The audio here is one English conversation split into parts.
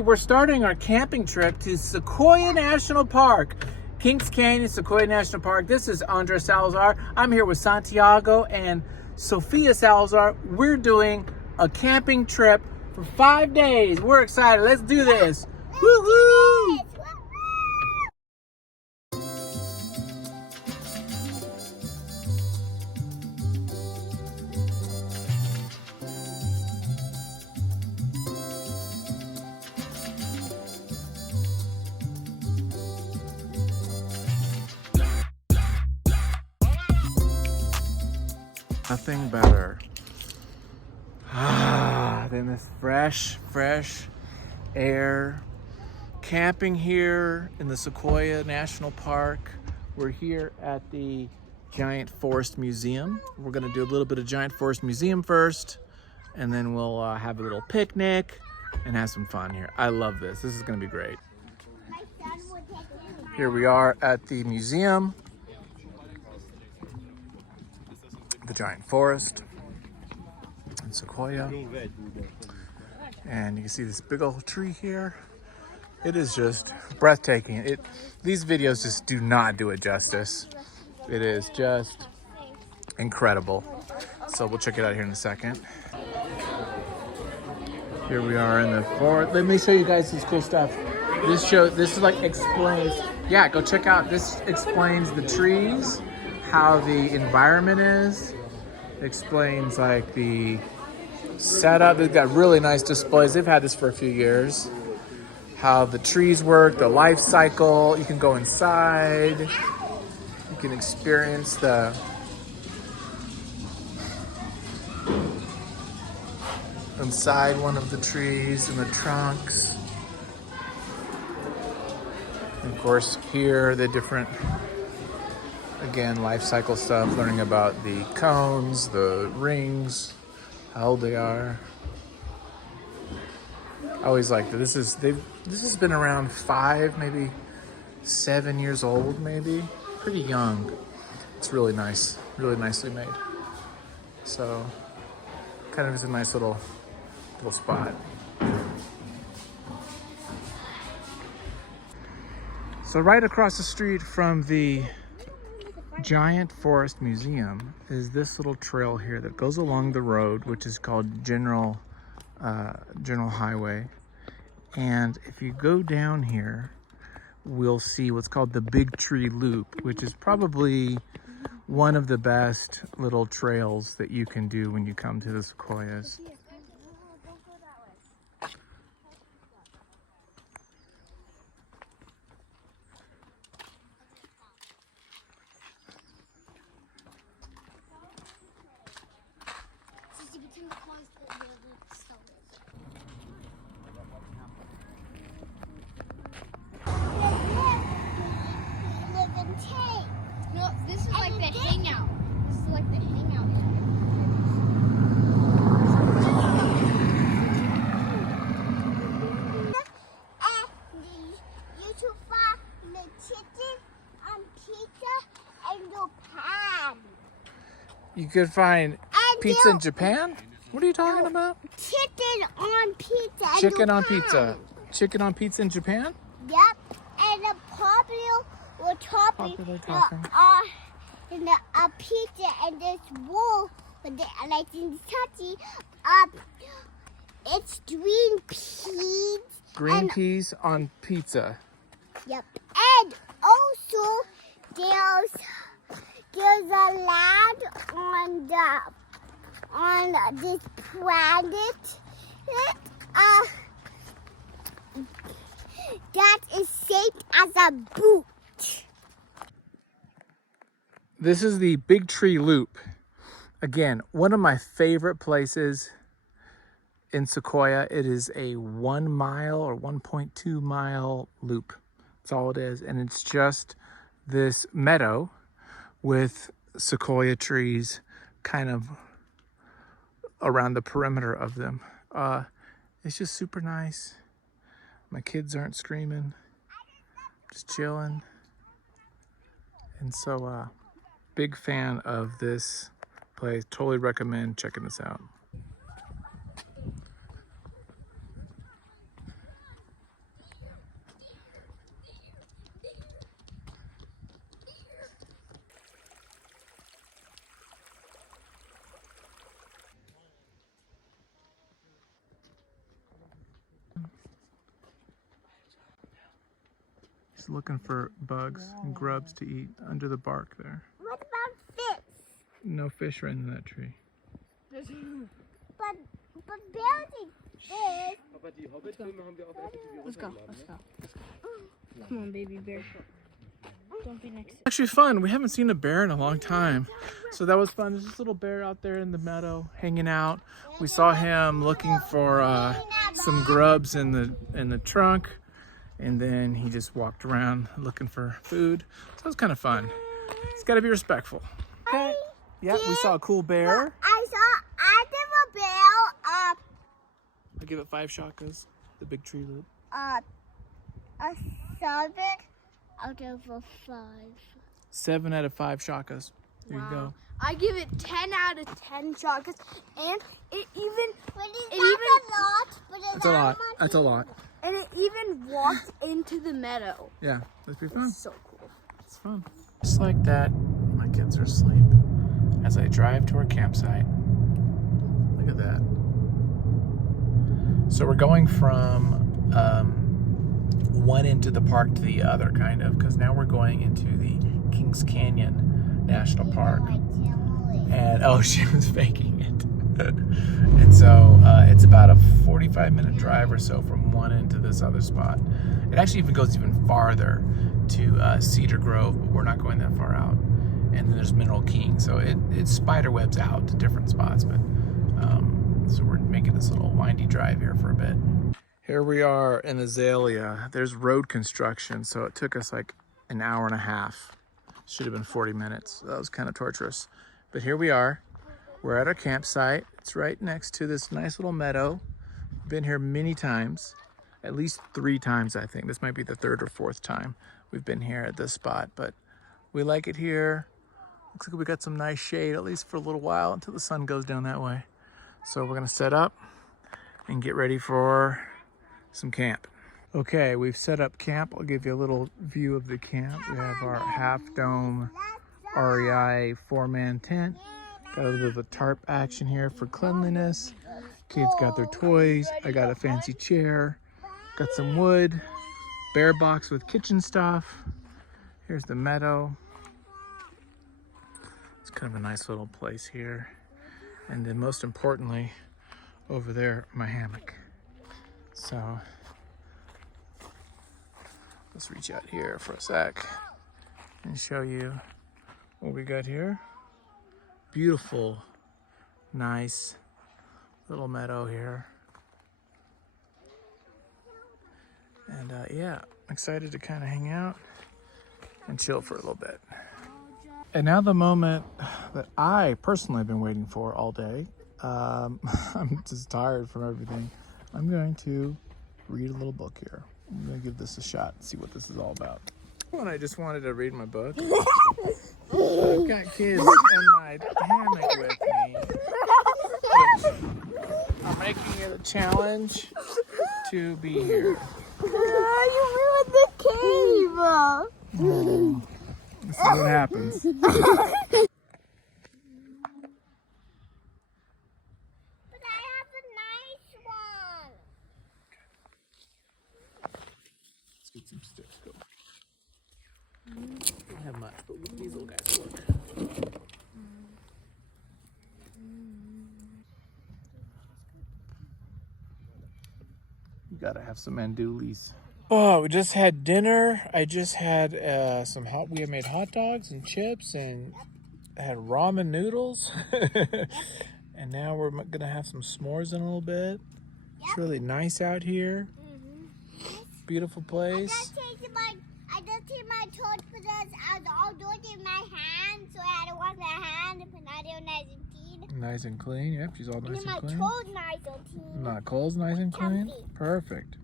We're starting our camping trip to Sequoia National Park. Kings Canyon, Sequoia National Park. This is Andres Salazar. I'm here with Santiago and Sofia Salazar. We're doing a camping trip for 5 days. We're excited. Let's do this. Woo-hoo! Nothing better than this fresh air. Camping here in the Sequoia National Park. We're here at the Giant Forest Museum. We're gonna do a little bit of Giant Forest Museum first, and then we'll have a little picnic and have some fun here. I love this. This is gonna be great. Here we are at the museum. The Giant Forest in Sequoia. And you can see this big old tree here. It is just breathtaking. These videos just do not do it justice. It is just incredible. So we'll check it out here in a second. Here we are in the forest. Let me show you guys this cool stuff. This is like explains, yeah, go check out. This explains the trees, how the environment is. It explains like the setup. They've got really nice displays. They've had this for a few years. How the trees work, the life cycle. You can go inside. You can experience the inside one of the trees and the trunks. And of course, here the different, again, life cycle stuff, learning about the cones, the rings, how old they are. I always like that. This has been around 5, maybe 7 years old, maybe. Pretty young. It's really nice, really nicely made. So, kind of is a nice little spot. So right across the street from the Giant Forest Museum is this little trail here that goes along the road, which is called General Highway. And if you go down here, we'll see what's called the Big Tree Loop, which is probably one of the best little trails that you can do when you come to the Sequoias. No, this is like the hangout. This is like the hangout. You could find pizza in Japan? What are you talking about? Chicken on pizza. Chicken on pizza. Chicken on pizza in Japan? Yep. And the popular topping in the pizza and this wool with the like in touchy it's green peas. Green peas on pizza. Yep. And also there's a land on this planet that is shaped as a boot. This is the Big Tree Loop. Again, one of my favorite places in Sequoia. It is a 1 mile or 1.2 mile loop. That's all it is. And it's just this meadow with sequoia trees kind of around the perimeter of them. It's just super nice. My kids aren't screaming, just chilling. And so, big fan of this place. Totally recommend checking this out. She's looking for bugs and grubs to eat under the bark there. What about fish? No fish right in that tree. But building fish. Let's go. Come on, baby bear. Don't be next. Actually fun. We haven't seen a bear in a long time. So that was fun. There's this little bear out there in the meadow hanging out. We saw him looking for some grubs in the trunk. And then he just walked around looking for food. So it was kind of fun. It's got to be respectful. Okay. Yeah, we saw a cool bear. I saw a bear. I'll give it 5 shakas. The big tree loop. A 7 out of 5. 7 out of 5 shakas. There you go. I give it 10 out of 10 chocolates, and it even That's a lot. That's a lot. and it even walked into the meadow. Yeah, that's pretty fun. So cool. It's fun. Just like that, my kids are asleep. As I drive to our campsite, look at that. So we're going from one end of the park to the other, kind of, because now we're going into the Kings Canyon National Park. And oh, she was faking it. And so it's about a 45-minute drive or so from one end to this other spot. It actually even goes even farther to Cedar Grove, but we're not going that far out. And then there's Mineral King, so it spider webs out to different spots. But so we're making this little windy drive here for a bit. Here we are in Azalea. There's road construction, so it took us like an hour and a half. Should have been 40 minutes. That was kind of torturous. But here we are. We're at our campsite. It's right next to this nice little meadow. Been here many times, at least 3 times, I think. This might be the 3rd or 4th time we've been here at this spot, but we like it here. Looks like we got some nice shade, at least for a little while, until the sun goes down that way. So we're gonna set up and get ready for some camp. Okay, we've set up camp. I'll give you a little view of the camp. We have our half dome REI 4-man tent. Got a little bit of a tarp action here for cleanliness. Kids got their toys. I got a fancy chair. Got some wood. Bear box with kitchen stuff. Here's the meadow. It's kind of a nice little place here. And then most importantly, over there, my hammock. So let's reach out here for a sec and show you what we got here. Beautiful, nice little meadow here. And yeah, excited to kind of hang out and chill for a little bit. And now the moment that I personally have been waiting for all day. I'm just tired from everything. I'm going to read a little book here. I'm going to give this a shot and see what this is all about. When I just wanted to read my book. I've got kids in my hammock with me. I'm making it a challenge to be here. You ruined the cave! Oh, this is what happens. But I have a nice one. Let's get some sticks. Go. I don't have much, but these little guys work. You gotta have some andoulies. Oh, we just had dinner. I just had we had made hot dogs and chips and had ramen noodles. And now we're gonna have some s'mores in a little bit. It's really nice out here. Beautiful place. I just take my toes because I was all doing it in my hand, so I had to wash my hand, but now they're nice and clean. Nice and clean. Yep, she's all nice and My clean. toes nice and clean. My clothes nice and clean. Comfy. Perfect.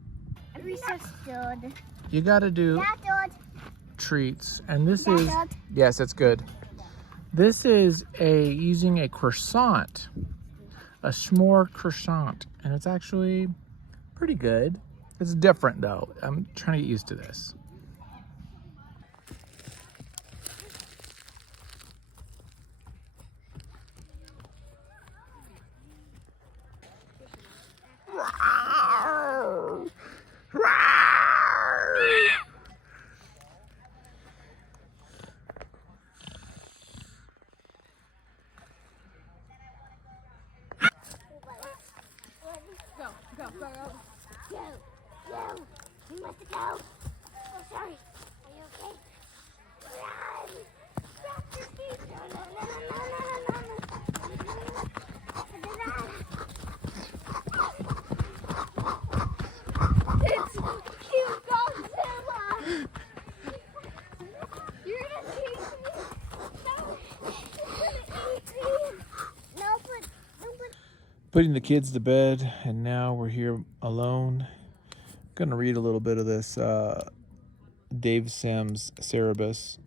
Understood. You gotta do That's treats, and this That's is it. yes, that's good. This is using a croissant, a s'more croissant, and it's actually pretty good. It's different though. I'm trying to get used to this. We must go. Oh, sorry. Are you okay? Run! Stop your feet. No, no, no, no, no, no, no, no, no. It's cute, Godzilla. You're gonna chase me. No, it's gonna eat me. No, but. Putting the kids to bed, and now we're here alone. Gonna read a little bit of this Dave Sims Cerebus.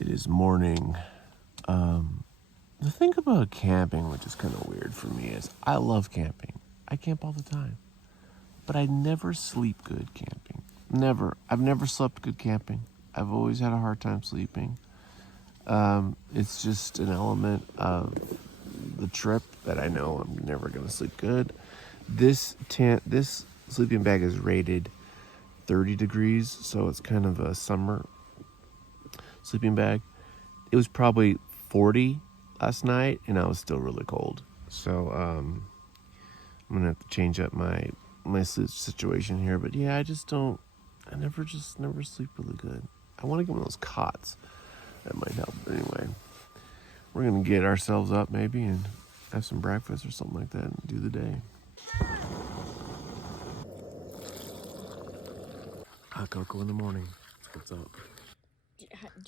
It is morning. The thing about camping, which is kind of weird for me, is I love camping. I camp all the time. But I never sleep good camping. Never. I've never slept good camping. I've always had a hard time sleeping. It's just an element of the trip that I know I'm never going to sleep good. This sleeping bag is rated 30 degrees, so it's kind of a summer sleeping bag. It was probably 40 last night, and I was still really cold. So I'm gonna have to change up my sleep situation here. But yeah, I never sleep really good. I want to get one of those cots. That might help. But anyway, we're gonna get ourselves up maybe and have some breakfast or something like that and do the day. Hot cocoa in the morning. What's up?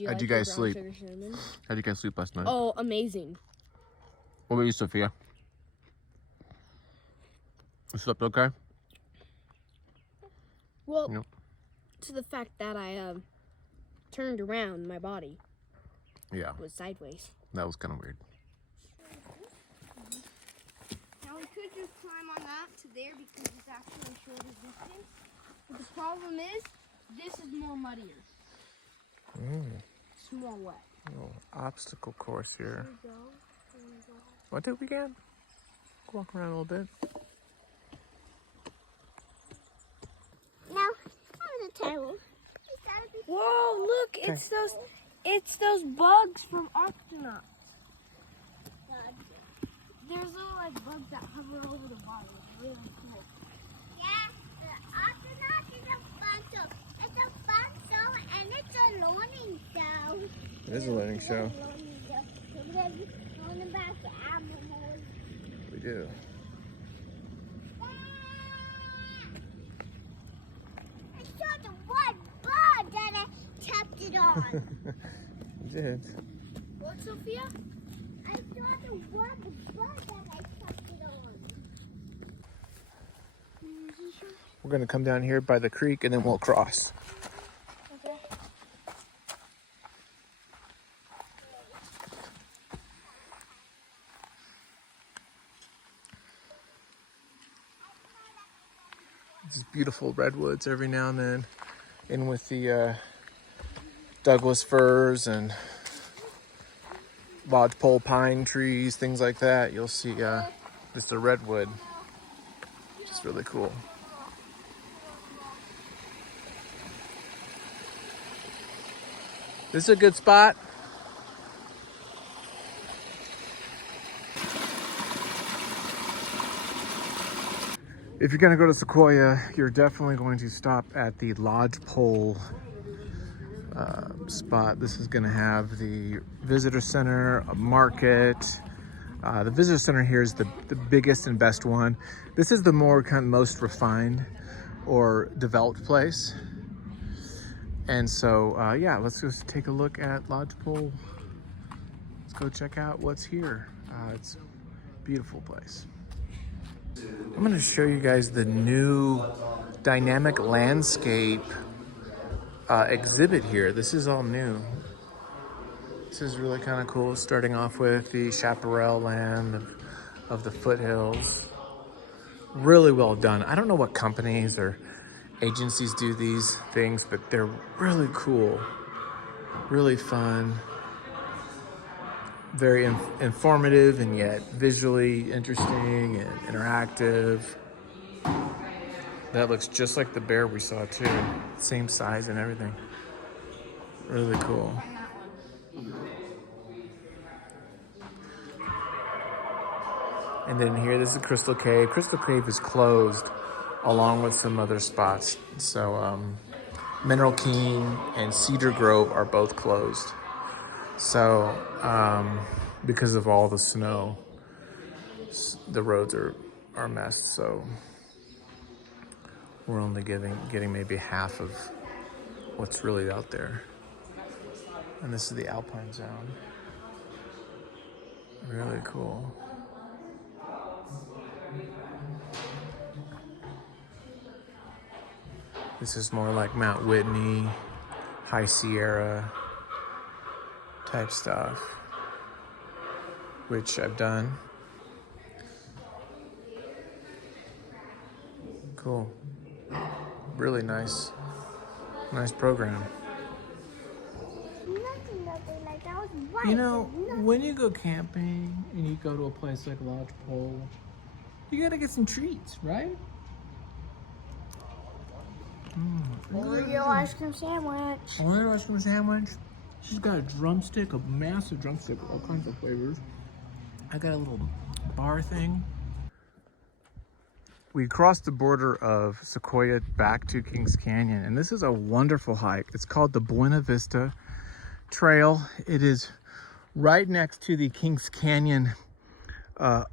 How'd you guys sleep? How'd you guys sleep last night? Oh, amazing. What about you, Sophia? You slept okay? Well, Yep. to the fact that I turned around, my body Yeah, was sideways. that was kind of weird. Now we could just climb on that to there because it's actually a shorter distance. But the problem is, this is more muddier. It's more wet. Little obstacle course here. Here we go. What did we get? Walk around a little bit. Now, I'm the towel. Whoa! Look, it's those bugs from Octonauts. There's little like bugs that hover over the water. It's really cool. Yeah, the Octonaut is a fun show. It's a fun show and it's a learning show. It is a learning show. We're learning about the animals. We do. I saw the one bug that I tapped it on. We did. What, Sophia? I saw the one bug that I tapped it on. We're gonna come down here by the creek and then we'll cross. Okay. These beautiful redwoods every now and then, in with the Douglas firs and lodgepole pine trees, things like that. You'll see just a redwood, which is really cool. This is a good spot. If you're gonna go to Sequoia, you're definitely going to stop at the lodgepole spot. This is gonna have the visitor center, a market. The visitor center here is the biggest and best one. This is the more kind of most refined or developed place. And so, yeah, let's just take a look at Lodgepole. Let's go check out what's here. It's a beautiful place. I'm gonna show you guys the new dynamic landscape exhibit here. This is all new. This is really kind of cool, starting off with the chaparral land of the foothills. Really well done. I don't know what companies or agencies do these things, but they're really cool, really fun, very informative and yet visually interesting and interactive. That looks just like the bear we saw too. Same size and everything. Really cool. And then here, this is Crystal Cave. Crystal Cave is closed along with some other spots. So Mineral Keen and Cedar Grove are both closed. So because of all the snow, the roads are messed. So we're only getting maybe half of what's really out there. And this is the Alpine Zone. Really cool. This is more like Mount Whitney, High Sierra type stuff, which I've done. Cool. Really nice program. Nothing like that was right. You know, when you go camping and you go to a place like Lodge Pole, you gotta get some treats, right? Oreo ice cream sandwich. Oreo ice cream sandwich. She's got a drumstick, a massive drumstick, all kinds of flavors. I got a little bar thing. We crossed the border of Sequoia back to Kings Canyon, and this is a wonderful hike. It's called the Buena Vista Trail. It is right next to the Kings Canyon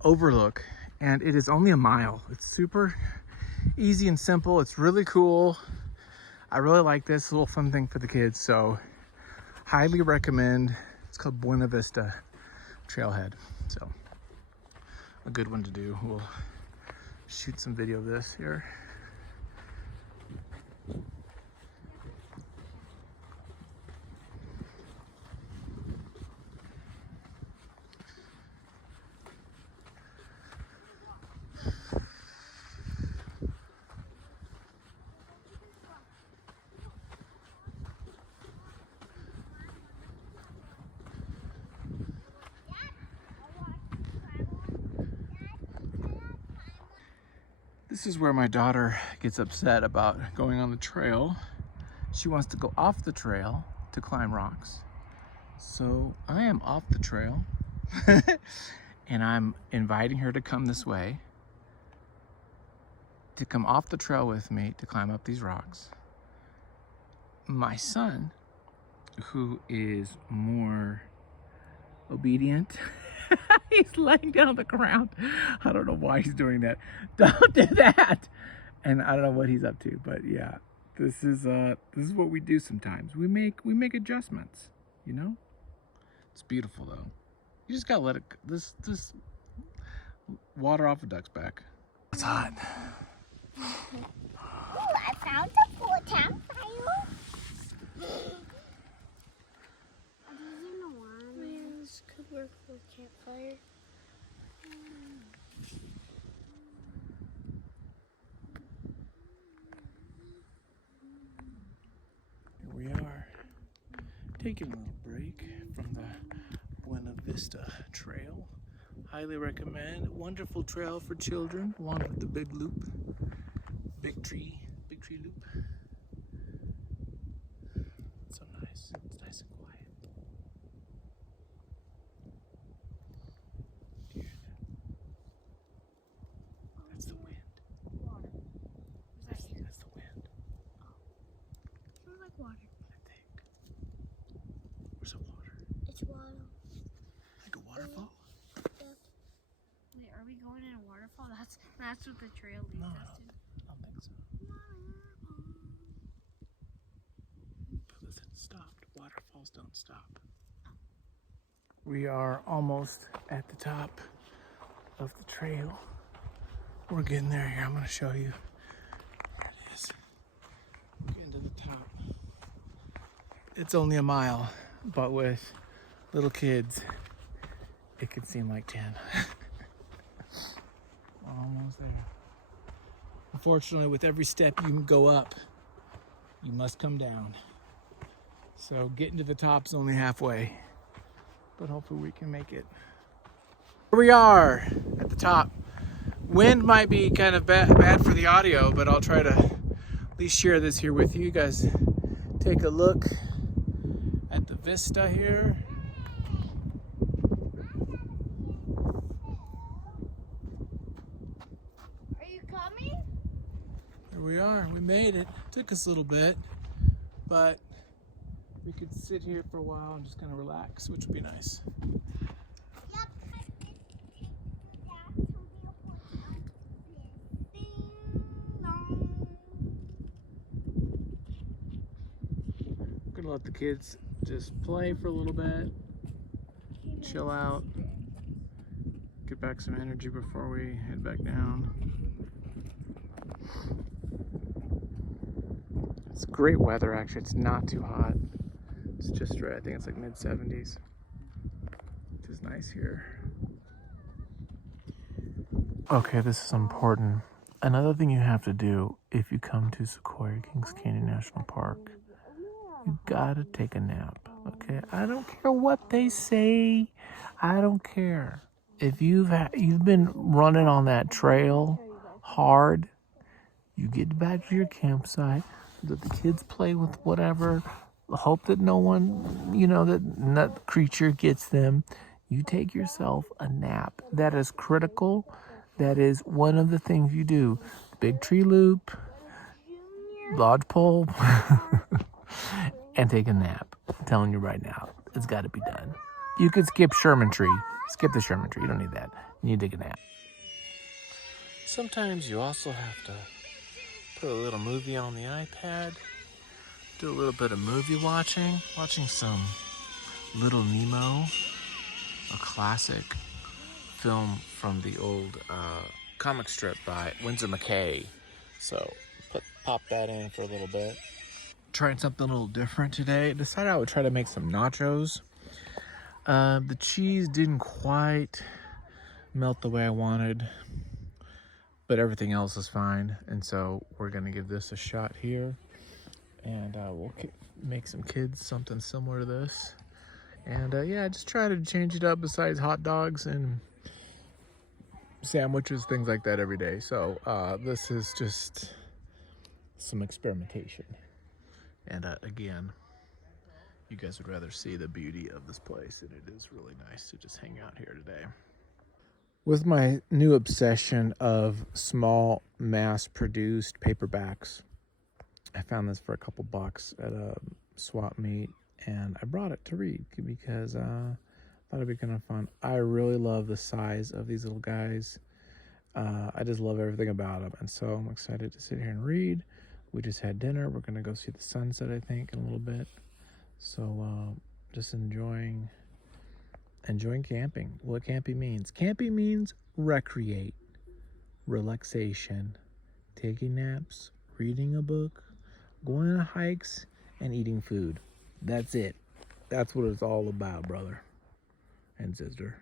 overlook, and it is only a mile. It's super easy and simple. It's really cool. I really like this little fun thing for the kids, so highly recommend. It's called Buena Vista Trailhead, so a good one to do. We'll shoot some video of this here. This is where my daughter gets upset about going on the trail. She wants to go off the trail to climb rocks. So I am off the trail and I'm inviting her to come this way, to come off the trail with me to climb up these rocks. My son, who is more obedient, he's laying down on the ground. I don't know why he's doing that. Don't do that. And I don't know what he's up to, but yeah, this is what we do sometimes. We make adjustments, you know? It's beautiful though. You just gotta let it, this water off a duck's back. It's hot. Ooh, I found a full campfire. Man, this could work for a campfire. Here we are, taking a little break from the Buena Vista Trail. Highly recommend. Wonderful trail for children, along with the big loop, big tree loop. So nice. It's nice and quiet. Do you hear that? That's the wind. Water. That's the wind, Smells like water. I think. Where's the water? It's water. Like a waterfall? Wait, are we going in a waterfall? That's what the trail leads No, us to. I don't think so. Listen, stopped. Waterfalls don't stop. We are almost at the top of the trail. We're getting there here. I'm going to show you. There it is. We're getting to the top. It's only a mile, but with little kids, it could seem like 10. Almost there. Unfortunately, with every step you go up, you must come down. So getting to the top is only halfway, but hopefully we can make it. Here we are at the top. Wind might be kind of bad for the audio, but I'll try to at least share this here with you. You guys take a look at the vista here. we are. We made it. Took us a little bit, but we could sit here for a while and just kind of relax, which would be nice. I'm gonna let the kids just play for a little bit, chill out, get back some energy before we head back down. It's great weather, actually. It's not too hot. It's just right. I think it's like mid 70s, which is nice here. Okay, this is important. Another thing you have to do if you come to Sequoia Kings Canyon National Park, you gotta take a nap, okay? I don't care what they say. I don't care. If you've been running on that trail hard, you get back to your campsite, let the kids play with whatever, hope that no one, that creature gets them. You take yourself a nap. That is critical. That is one of the things you do. Big tree loop, lodge pole, and take a nap. I'm telling you right now, it's got to be done. You could skip Sherman Tree. Skip the Sherman Tree. You don't need that. You need to take a nap. Sometimes you also have to put a little movie on the iPad. Do a little bit of movie watching. Watching some Little Nemo, a classic film from the old comic strip by Winsor McCay. So pop that in for a little bit. Trying something a little different today. Decided I would try to make some nachos. The cheese didn't quite melt the way I wanted, but everything else is fine. And so we're gonna give this a shot here, and we'll make some kids something similar to this. And yeah, just try to change it up besides hot dogs and sandwiches, things like that every day. So this is just some experimentation. And again, you guys would rather see the beauty of this place, and it is really nice to just hang out here today. With my new obsession of small mass-produced paperbacks, I found this for a couple bucks at a swap meet, and I brought it to read because I thought it'd be kind of fun. I really love the size of these little guys. I just love everything about them, and so I'm excited to sit here and read. We just had dinner. We're gonna go see the sunset, I think, in a little bit. So just enjoying camping. What camping means? Camping means recreate, relaxation, taking naps, reading a book, going on hikes, and eating food. That's it. That's what it's all about, brother and sister.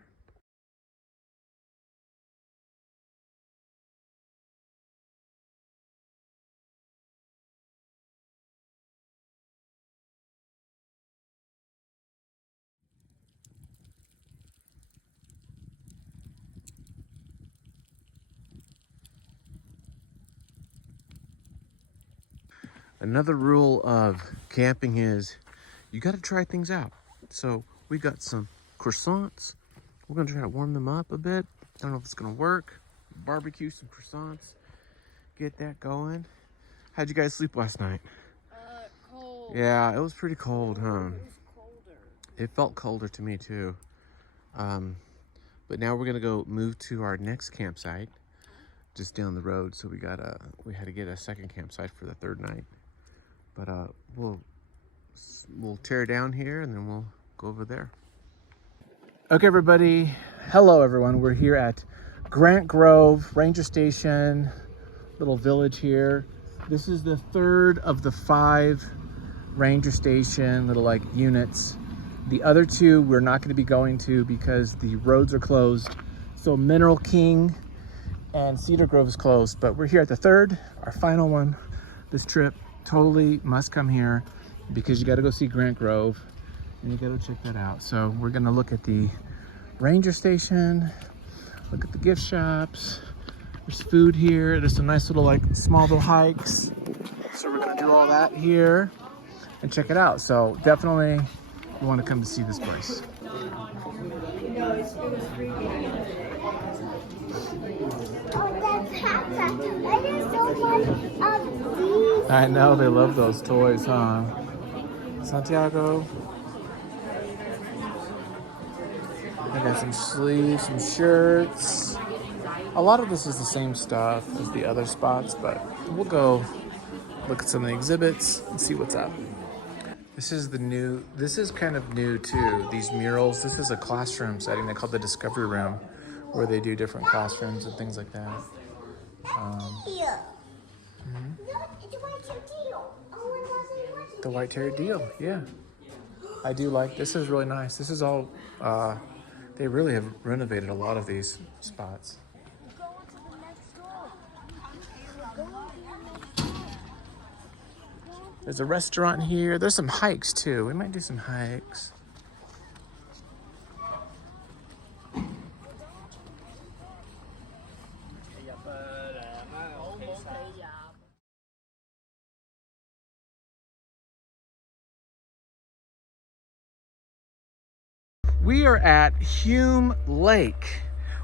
Another rule of camping is you got to try things out. So we got some croissants. We're going to try to warm them up a bit. I don't know if it's going to work. Barbecue some croissants. Get that going. How'd you guys sleep last night? Cold. Yeah, it was pretty cold, huh? It was colder. It felt colder to me too. But now we're going to go move to our next campsite just down the road. So we had to get a second campsite for the third night. But we'll tear down here and then we'll go over there. Okay, everybody. Hello, everyone. We're here at Grant Grove Ranger Station, little village here. This is the third of the 5 Ranger Station little units. The other 2 we're not going to be going to because the roads are closed. So Mineral King and Cedar Grove is closed, but we're here at the third, our final one this trip. Totally must come here because you got to go see Grant Grove and you got to check that out. So we're going to look at the Ranger Station, look at the gift shops. There's food here. There's some nice little small little hikes. So we're going to do all that here and check it out. So definitely want to come to see this place. Oh, that's hats. I did so much of these. I know they love those toys, huh? Santiago. I got some sleeves, some shirts. A lot of this is the same stuff as the other spots, but we'll go look at some of the exhibits and see what's up. This is kind of new too, these murals. This is a classroom setting they call the Discovery Room, where they do different classrooms and things like that. Here. It's a white deal. Oh, it wasn't The white terrier deal, yeah. I do like, this is really nice. This is all, they really have renovated a lot of these spots. There's a restaurant here. There's some hikes too. We might do some hikes. We are at Hume Lake.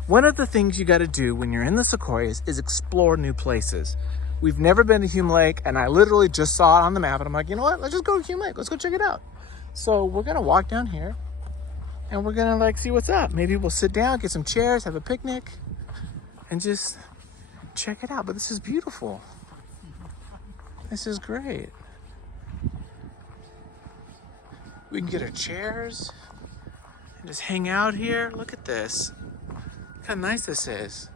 One of the things you got to do when you're in the Sequoias is explore new places. We've never been to Hume Lake, and I literally just saw it on the map, and I'm like, you know what? Let's just go to Hume Lake. Let's go check it out. So we're gonna walk down here, and we're gonna like see what's up. Maybe we'll sit down, get some chairs, have a picnic, and just check it out. But this is beautiful. This is great. We can get our chairs and just hang out here. Look at this. Look how nice this is.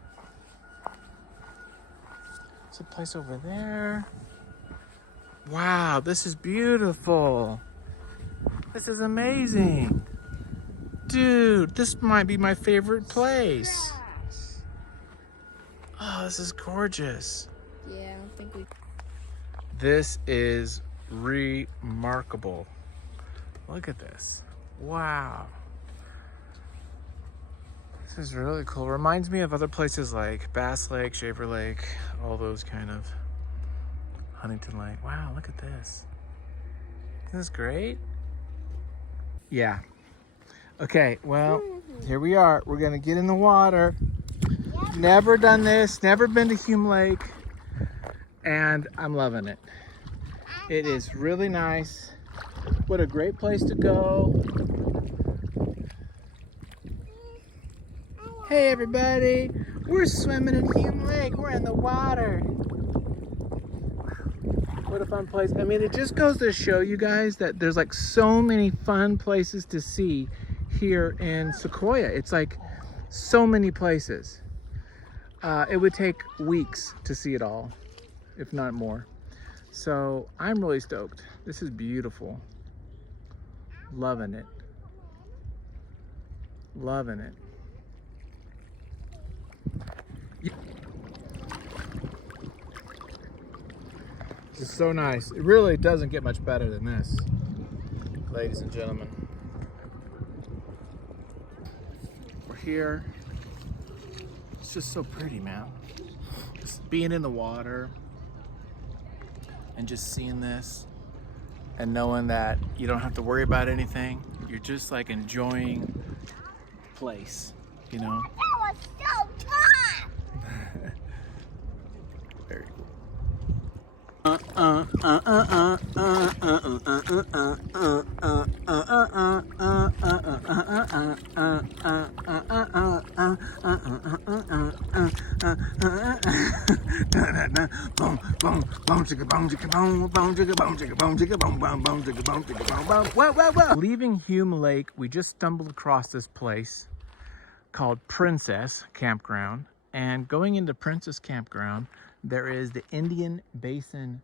There's a place over there. Wow, this is beautiful. This is amazing. Dude, this might be my favorite place. Oh, this is gorgeous. Yeah, I don't think we. This is remarkable. Look at this. Wow. This is really cool. Reminds me of other places like Bass Lake, Shaver Lake, all those kind of Huntington Lake. Wow, look at this. Isn't this great? Yeah. Okay, well, here we are. We're gonna get in the water. Never done this, never been to Hume Lake, and I'm loving it. It is really nice. What a great place to go. Hey everybody, we're swimming in Hume Lake. We're in the water. What a fun place. I mean, it just goes to show you guys that there's like so many fun places to see here in Sequoia. It's like so many places. It would take weeks to see it all, if not more. So I'm really stoked. This is beautiful. Loving it. Loving it. It's so nice. It really doesn't get much better than this, ladies and gentlemen. We're here. It's just so pretty, man. Just being in the water and just seeing this and knowing that you don't have to worry about anything. You're just like enjoying the place, you know? That was so tough. Very cool. Leaving Hume Lake, we just stumbled across this place called Princess Campground, and going into Princess Campground there is the Indian Basin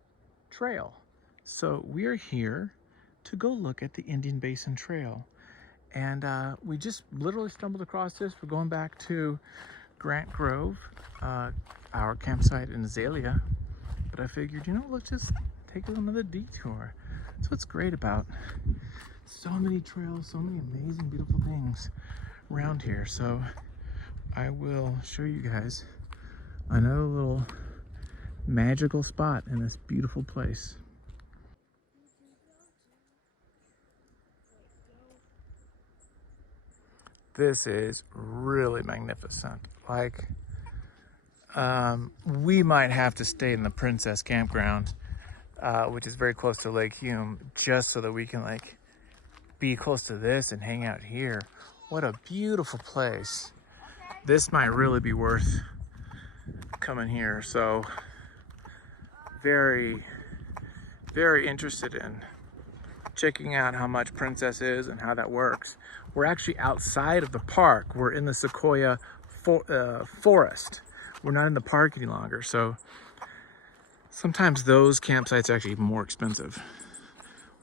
Trail. So we're here to go look at the Indian Basin Trail, and we just literally stumbled across this. We're going back to Grant Grove, our campsite in Azalea, but I figured, you know, let's just take another detour. That's what's great about so many trails, so many amazing, beautiful things around here. So I will show you guys another little magical spot in this beautiful place. This is really magnificent. Like, we might have to stay in the Princess Campground, which is very close to Lake Hume, just so that we can like be close to this and hang out here. What a beautiful place. This might really be worth coming here. So very, very interested in checking out how much Princess is and how that works. We're actually outside of the park. We're in the Sequoia forest. We're not in the park any longer. So sometimes those campsites are actually more expensive.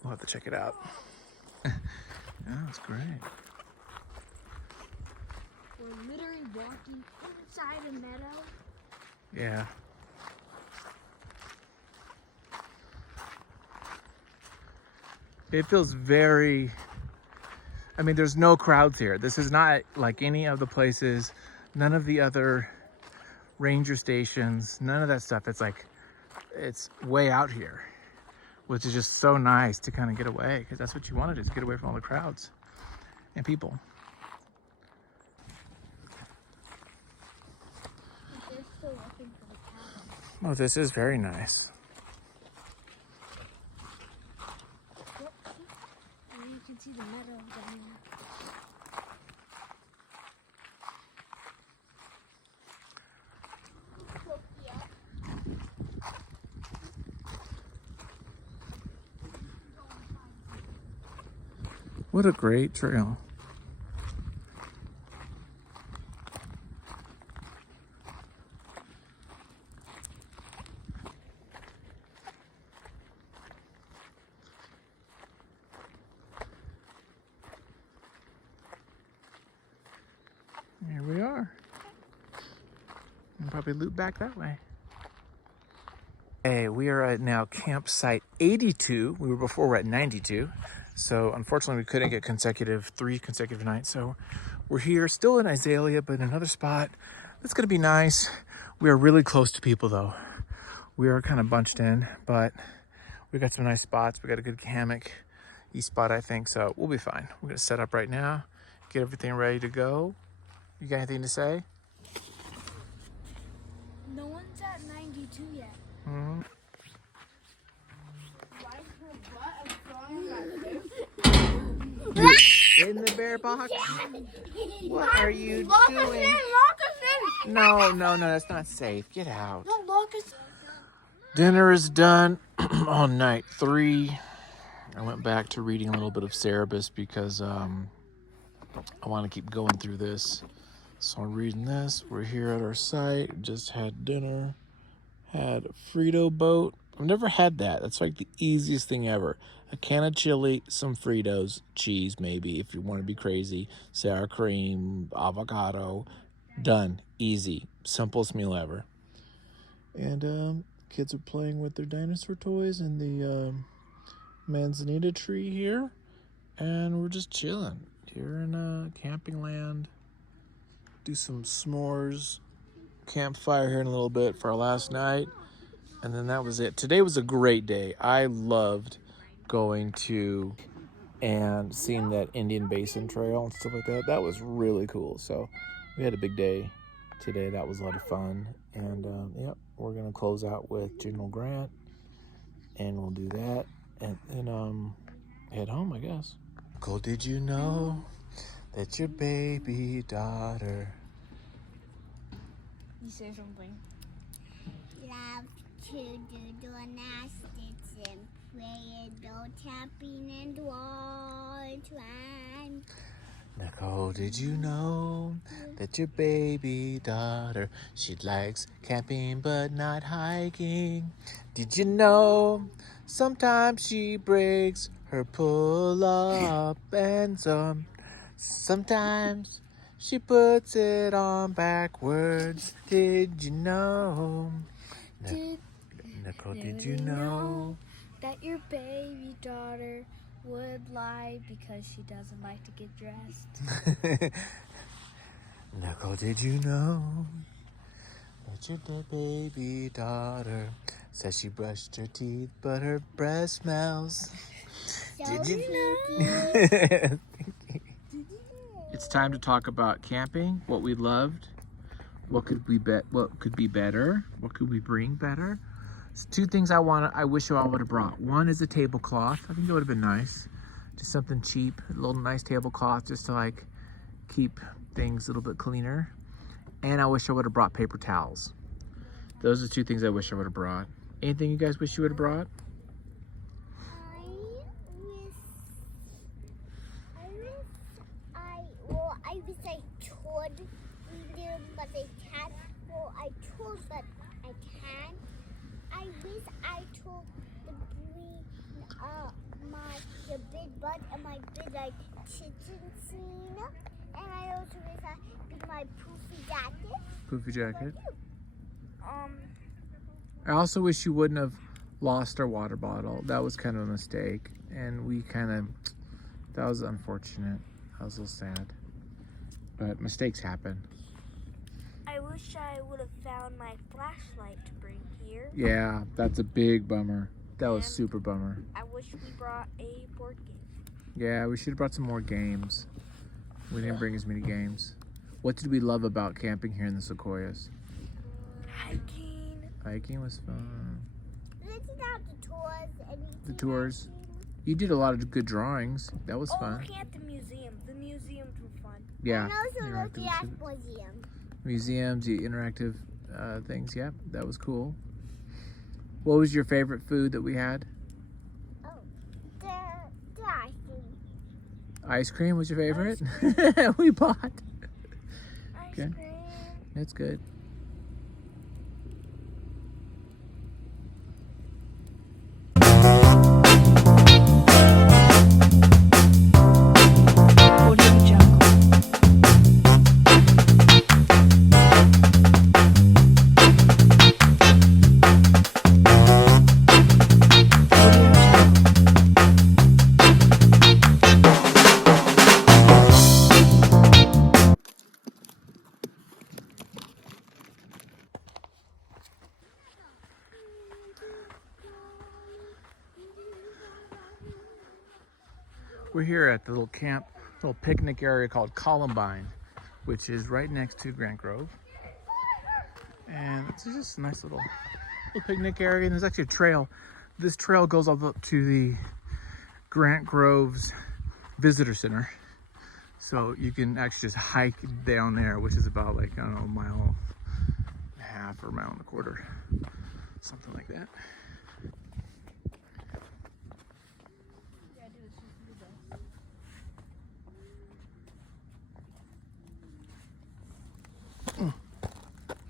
We'll have to check it out. Yeah, that's great. We're literally walking inside a meadow. Yeah. It feels very, I mean, there's no crowds here. This is not like any of the places, none of the other ranger stations, none of that stuff. It's like, it's way out here, which is just so nice to kind of get away, because that's what you want to do, is get away from all the crowds and people. They're still looking for the cabin. Oh, this is very nice. Yep. And you can see the meadow down there. What a great trail. Here we are. We'll probably loop back that way. Hey, we are at now campsite 82. We were before, we're at 92. So unfortunately we couldn't get three consecutive nights. So we're here still in Azalea, but in another spot. That's gonna be nice. We are really close to people though. We are kind of bunched in, but we got some nice spots. We got a good hammock spot, I think. So we'll be fine. We're gonna set up right now, get everything ready to go. You got anything to say? No one's at 92 yet. Mm-hmm. Why is her butt as strong as that too? In the bear box? What are you Lock doing? us in! Lock us in! No, that's not safe. Get out. No, lock us in. Dinner is done on night 3. I went back to reading a little bit of Cerebus because I want to keep going through this. So I'm reading this. We're here at our site. Just had dinner. Had Frito boat. I've never had that. That's like the easiest thing ever. A can of chili, some Fritos, cheese maybe if you want to be crazy, sour cream, avocado. Done. Easy. Simplest meal ever. And kids are playing with their dinosaur toys in the manzanita tree here. And we're just chilling here in camping land. Do some s'mores, campfire here in a little bit for our last night, and then that was it. Today was a great day. I loved going to and seeing that Indian Basin Trail and stuff like that. That was really cool. So we had a big day today. That was a lot of fun. And yep, we're gonna close out with General Grant, and we'll do that, and then head home, I guess. Cole, did you know that your baby daughter You say something. Love to do gymnastics and play adult tapping and wall twine. Nicole, did you know that your baby daughter, she likes camping but not hiking? Did you know sometimes she breaks her pull-up and sometimes she puts it on backwards? Did you know? Nicole, did you know? That your baby daughter would lie because she doesn't like to get dressed? Nicole, did you know that your baby daughter says she brushed her teeth but her breath smells? So Did you sneaky. know? It's time to talk about camping, what we loved, what could be better, what could we bring better. It's two things I wish I would have brought. One is a tablecloth. I think it would have been nice. Just something cheap, a little nice tablecloth just to like keep things a little bit cleaner. And I wish I would have brought paper towels. Those are two things I wish I would have brought. Anything you guys wish you would have brought? I wish I told them, but I can't. Well, I told, but I can't. I wish I told the bring the big bud and my big like kitchen scene. And I also wish I bring my poofy jacket. Poofy jacket. I also wish you wouldn't have lost our water bottle. That was kind of a mistake, and that was unfortunate. That was a little sad, but mistakes happen. I wish I would have found my flashlight to bring here. Yeah, that's a big bummer. That was And super bummer. I wish we brought a board game. Yeah, we should have brought some more games. We didn't bring as many games. What did we love about camping here in the Sequoias? Hiking. Hiking was fun. Letting out the tours and The tours. You did a lot of good drawings. That was fun. Looking at the museum. The museums were fun. Yeah. And also interactive looking at exhibit. museum. Museums, the interactive things. Yeah, that was cool. What was your favorite food that we had? Oh, the ice cream. Ice cream was your favorite? We bought. Ice Okay. cream. That's good. Audio Jungle. Audio Jungle. We're here at the little picnic area called Columbine, which is right next to Grant Grove. And it's just a nice little picnic area. And there's actually a trail. This trail goes all up to the Grant Grove's Visitor Center. So you can actually just hike down there, which is about like, I don't know, a mile and a half or a mile and a quarter. Something like that.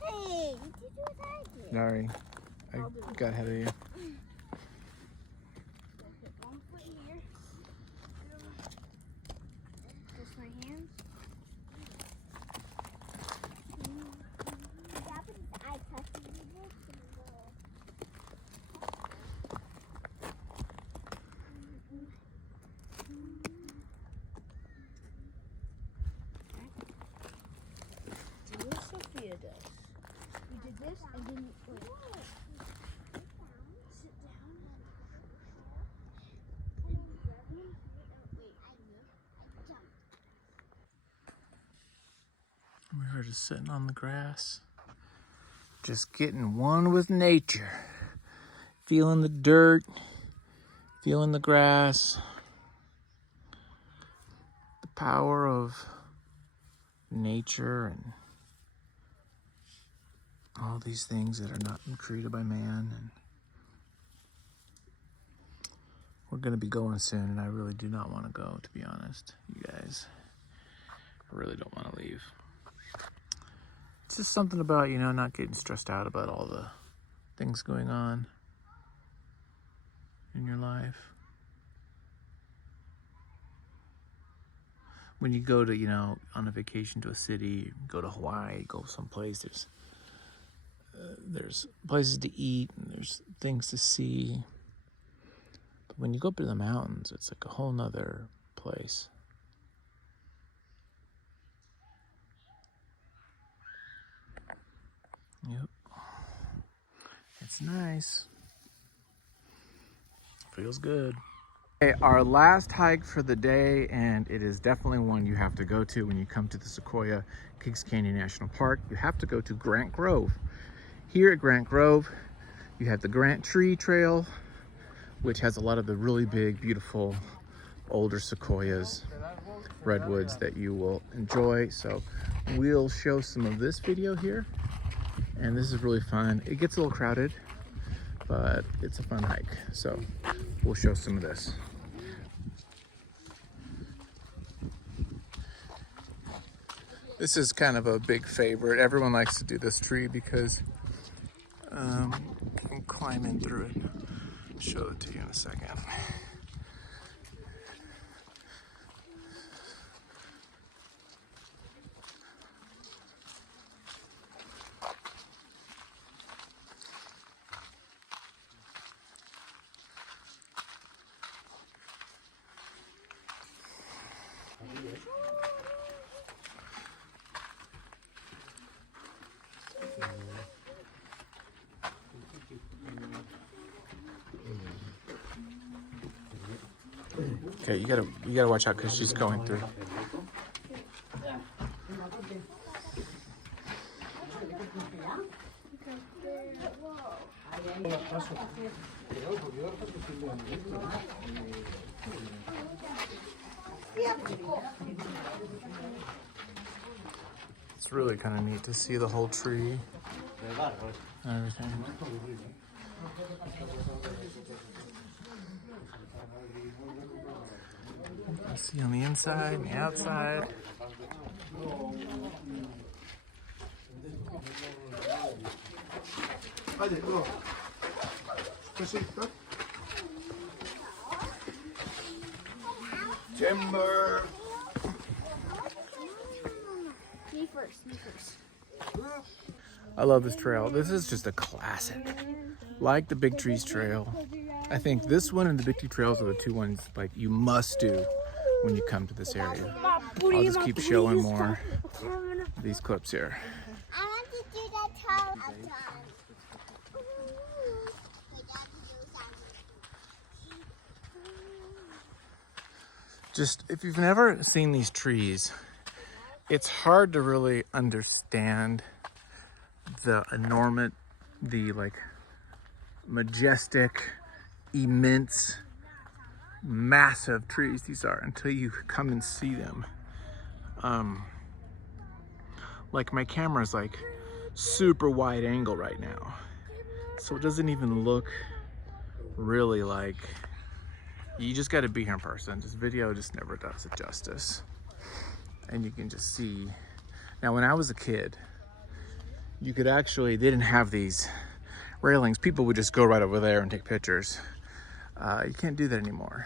Hey, you did what I did. Sorry, I got ahead of you. Put one foot here. Just my hands. That was I touched you this. Do what Sophia does. We did this and then wait. Sit down. We were just sitting on the grass, just getting one with nature, feeling the dirt, feeling the grass, the power of nature and all these things that are not created by man. And we're going to be going soon, and I really do not want to go, to be honest, you guys. I really don't want to leave. It's just something about, not getting stressed out about all the things going on in your life. When you go to, on a vacation to a city, go to Hawaii, go someplace, there's places to eat and there's things to see. But when you go up to the mountains, it's like a whole nother place. Yep. It's nice. Feels good. Okay, our last hike for the day, and it is definitely one you have to go to when you come to the Sequoia Kings Canyon National Park. You have to go to Grant Grove. Here at Grant Grove, you have the Grant Tree Trail, which has a lot of the really big, beautiful, older sequoias, redwoods that you will enjoy. So we'll show some of this video here, and this is really fun. It gets a little crowded, but it's a fun hike. So we'll show some of this. This is kind of a big favorite. Everyone likes to do this tree because I'm climbing through it. I'll show it to you in a second. Okay, you gotta watch out because she's going through. It's really kind of neat to see the whole tree and everything. You see on the inside and the outside. Timber. Me first. I love this trail. This is just a classic. Like the Big Trees Trail. I think this one and the Big Tree Trails are the two ones like you must do when you come to this area. I'll just keep showing more of these clips here. I want to do that tall outside. Just if you've never seen these trees, it's hard to really understand the enormous, the like majestic, immense, massive trees these are until you come and see them. Like my camera's like super wide angle right now, so it doesn't even look really like. You just got to be here in person. This video just never does it justice. And you can just see. Now, when I was a kid, you could actually, they didn't have these railings. People would just go right over there and take pictures. You can't do that anymore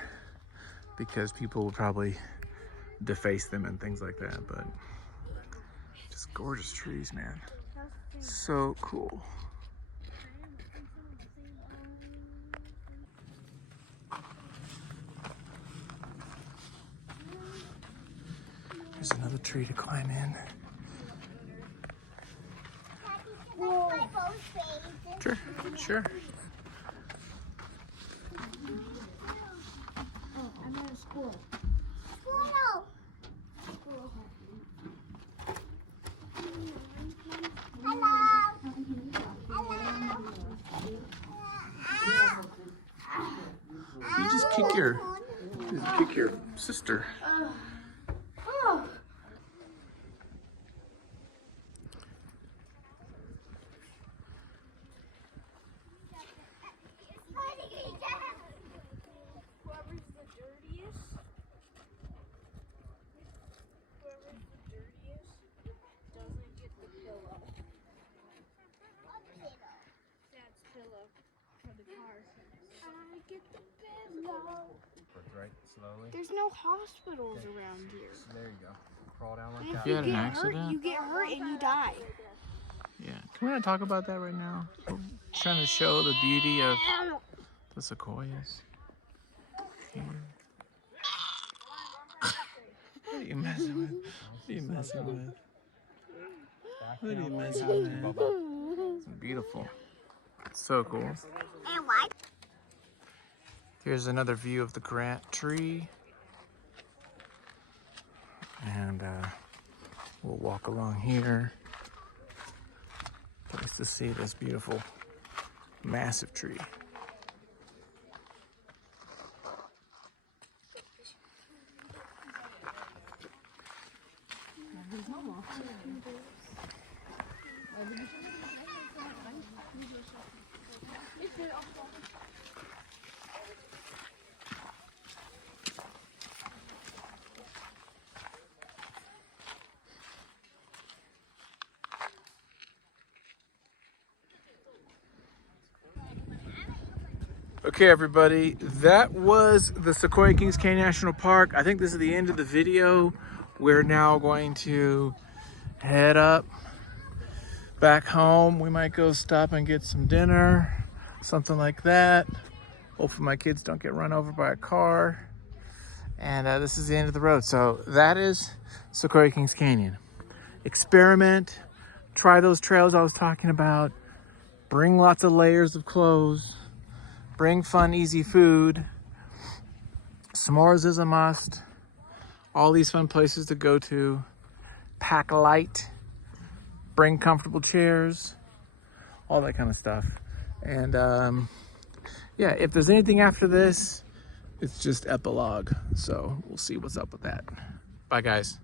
because people would probably deface them and things like that. But just gorgeous trees, man. So cool. There's another tree to climb in. Sure, sure. I'm at a school. Hello. You just kick your sister. Right, slowly. There's no hospitals around here. There you go. Crawl down like And if that. you You had an get accident? hurt, you get hurt and you die. Yeah. Can we not talk about that right now? We're trying to show the beauty of the sequoias. Here. What are you messing with? What are you messing with? What are you messing with? It's beautiful. It's so cool. And why? Here's another view of the Grant tree. And we'll walk along here. Place to see this beautiful, massive tree. Okay, everybody, that was the Sequoia Kings Canyon National Park. I think this is the end of the video. We're now going to head up back home. We might go stop and get some dinner, something like that. Hopefully my kids don't get run over by a car. And this is the end of the road. So that is Sequoia Kings Canyon. Experiment, try those trails I was talking about, bring lots of layers of clothes, bring fun, easy food. S'mores is a must. All these fun places to go to. Pack light. Bring comfortable chairs. All that kind of stuff. And yeah, if there's anything after this, it's just epilogue. So we'll see what's up with that. Bye, guys.